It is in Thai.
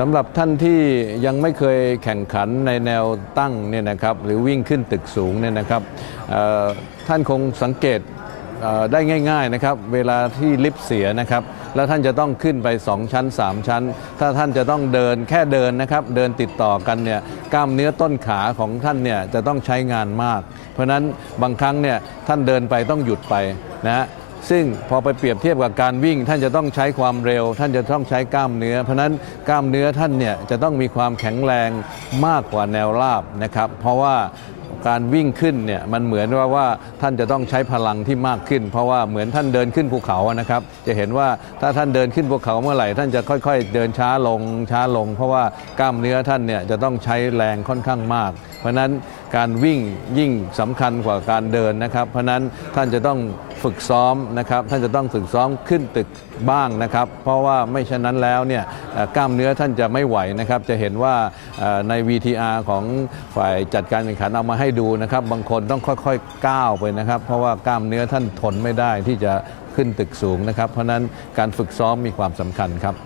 สำหรับท่านที่ยังไม่เคยแข่งขันในแนวตั้งเนี่ยนะครับหรือวิ่งขึ้นตึกสูงเนี่ยนะครับท่านคงสังเกตได้ง่ายๆนะครับเวลาที่ลิฟต์เสียนะครับแล้วท่านจะต้องขึ้นไป 2 ชั้น 3 ชั้น ถ้าท่านจะต้องเดินแค่เดินนะครับเดินติดต่อกันเนี่ยกล้ามเนื้อต้นขาของท่านเนี่ยจะต้องใช้งานมาก เพราะฉะนั้นบางครั้งเนี่ยท่านเดินไปต้องหยุดไปนะฮะ ซึ่งพอไปเปรียบเทียบกับการวิ่ง ท่านจะต้องใช้ความเร็ว ท่านจะต้องใช้กล้ามเนื้อ เพราะนั้นกล้ามเนื้อท่านเนี่ยจะต้องมีความแข็งแรงมากกว่าแนวราบนะครับเพราะว่าการวิ่งขึ้นเนี่ยมันเหมือนว่าว่าท่านจะต้องใช้พลังที่มากขึ้น เพราะว่าเหมือนท่านเดินขึ้นภูเขานะครับ จะเห็นว่าถ้าท่านเดินขึ้นภูเขาเมื่อไหร่ ท่านจะค่อย ๆ เดินช้าลงช้าลง เพราะว่ากล้ามเนื้อท่านเนี่ยจะต้องใช้แรงค่อนข้างมาก เพราะฉะนั้นการวิ่งยิ่งสำคัญกว่าการเดินนะครับ เพราะฉะนั้นท่านจะต้อง ฝึกซ้อมนะครับท่านจะต้องฝึกซ้อมขึ้นตึกบ้างนะครับ เพราะว่าไม่เช่นนั้นแล้วเนี่ยกล้ามเนื้อท่านจะไม่ไหวนะครับ จะเห็นว่าใน VTR ของฝ่ายจัดการแข่งขันเอามาให้ดูนะครับ บางคนต้องค่อยๆก้าวไปนะครับ เพราะว่ากล้ามเนื้อท่านทนไม่ได้ที่จะขึ้นตึกสูงนะครับ เพราะนั้นการฝึกซ้อมมีความสำคัญครับ